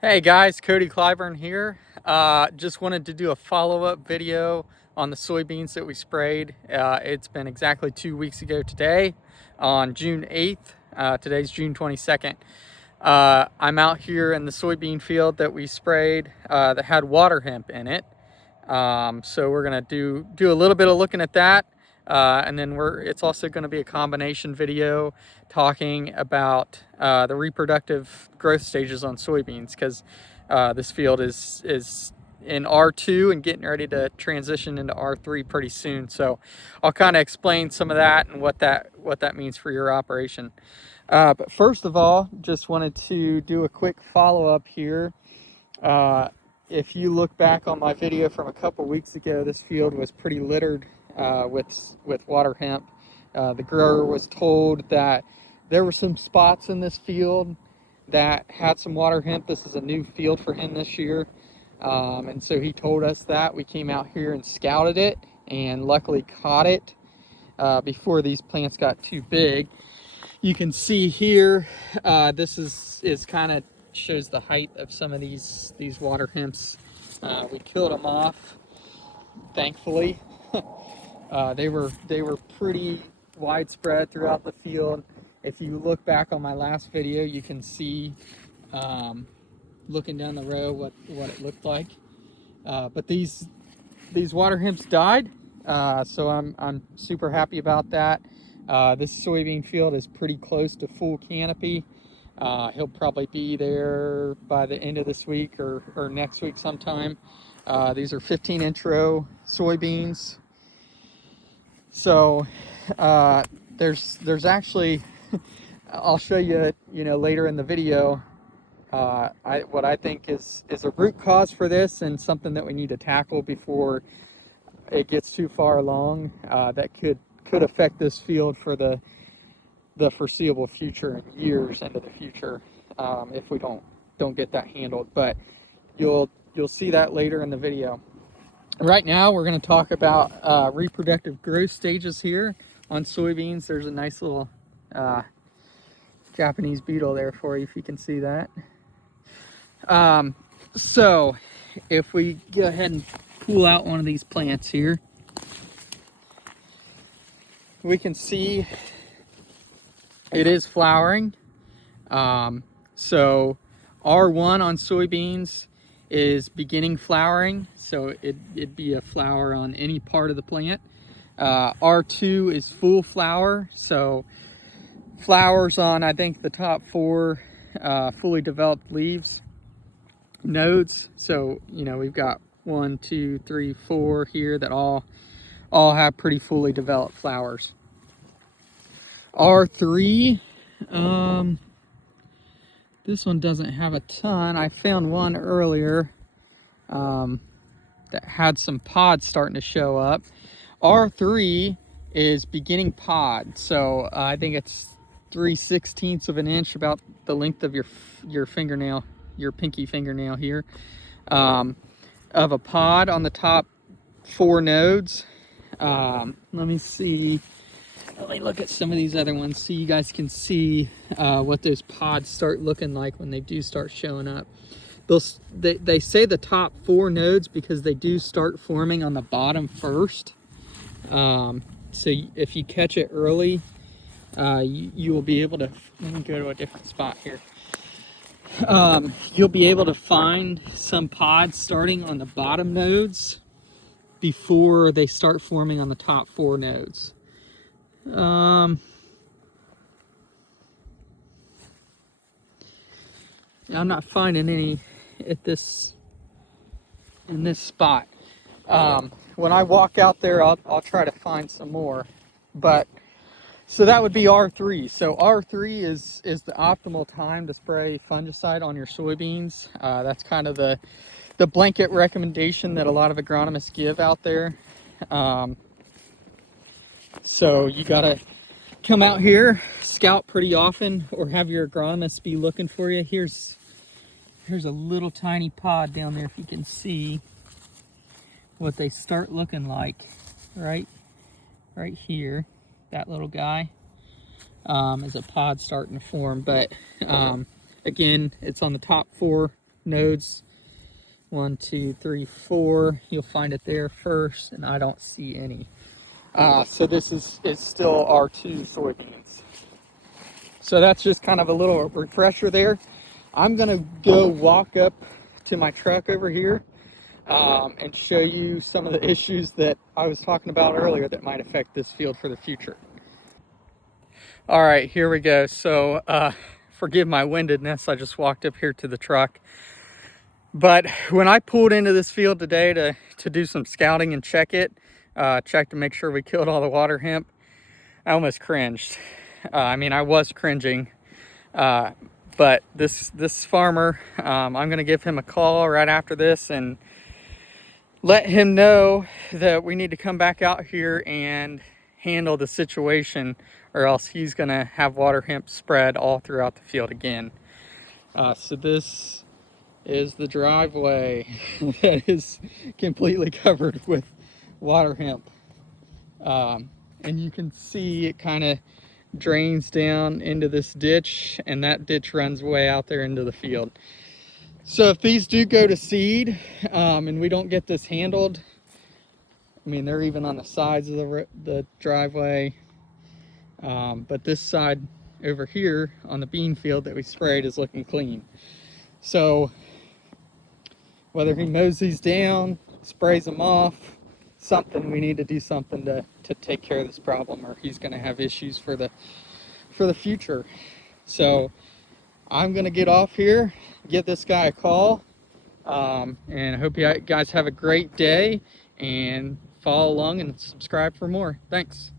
Hey guys, Cody Clyburn here. Just wanted to do a follow-up video on the soybeans that we sprayed. It's been exactly 2 weeks ago today on June 8th. Today's June 22nd. I'm out here in the soybean field that we sprayed that had water hemp in it. So we're gonna do a little bit of looking at that. And then it's also going to be a combination video talking about the reproductive growth stages on soybeans, because this field is in R2 and getting ready to transition into R3 pretty soon. So I'll kind of explain some of that and what that means for your operation. But first of all, just wanted to do a quick follow-up here. If you look back on my video from a couple weeks ago, this field was pretty littered with water hemp. The grower was told that there were some spots in this field that had some water hemp. This is a new field for him this year. And so he told us that. We came out here and scouted it and luckily caught it before these plants got too big. You can see here, this is kind of shows the height of some of these water hemps. We killed them off, thankfully. They were pretty widespread throughout the field. If you look back on my last video, you can see, looking down the row, what it looked like. But these water hemps died, so I'm super happy about that. This soybean field is pretty close to full canopy. He'll probably be there by the end of this week or next week sometime. These are 15-inch row soybeans. So there's actually, I'll show you, later in the video, what I think is a root cause for this and something that we need to tackle before it gets too far along. That could affect this field for the foreseeable future and years into the future, if we don't get that handled. But you'll see that later in the video. Right now we're going to talk about reproductive growth stages here on soybeans. There's a nice little Japanese beetle there for you if you can see that. So if we go ahead and pull out one of these plants here, we can see it is flowering. So R1 on soybeans is beginning flowering, so it'd be a flower on any part of the plant. R2 is full flower, so flowers on, I think, the top 4 fully developed leaves nodes. So we've got 1, 2, 3, 4 here that all have pretty fully developed flowers. R3, this one doesn't have a ton. I found one earlier that had some pods starting to show up. R3 is beginning pod, so I think it's 3/16 of an inch, about the length of your fingernail, your pinky fingernail here, of a pod on the top 4 nodes. Let me see. Let me look at some of these other ones so you guys can see what those pods start looking like when they do start showing up. They say the top 4 nodes because they do start forming on the bottom first. So if you catch it early, you will be able to, let me go to a different spot here. You'll be able to find some pods starting on the bottom nodes before they start forming on the top 4 nodes. I'm not finding any in this spot. When I walk out there, I'll try to find some more. But so that would be R3. So R3 is the optimal time to spray fungicide on your soybeans. That's kind of the blanket recommendation that a lot of agronomists give out there. So you gotta come out here, scout pretty often, or have your agronomist be looking for you. Here's a little tiny pod down there, if you can see what they start looking like. Right here, that little guy is a pod starting to form. But again, it's on the top 4 nodes. 1, 2, 3, 4. You'll find it there first, and I don't see any. So this is still R2 soybeans. So that's just kind of a little refresher there. I'm gonna go walk up to my truck over here and show you some of the issues that I was talking about earlier that might affect this field for the future. All right, here we go. So forgive my windedness. I just walked up here to the truck. But when I pulled into this field today to do some scouting and check it, check to make sure we killed all the water hemp, I almost cringed. I mean, I was cringing. But this farmer, I'm gonna give him a call right after this and let him know that we need to come back out here and handle the situation, or else he's gonna have water hemp spread all throughout the field again. So this is the driveway that is completely covered with water hemp. And you can see it kind of drains down into this ditch, and that ditch runs way out there into the field. So if these do go to seed and we don't get this handled, I mean, they're even on the sides of the driveway, but this side over here on the bean field that we sprayed is looking clean. So whether he mows these down, sprays them off, something, we need to do something to take care of this problem, or he's going to have issues for the future. So I'm going to get off here, give this guy a call, and I hope you guys have a great day, and follow along and subscribe for more. Thanks.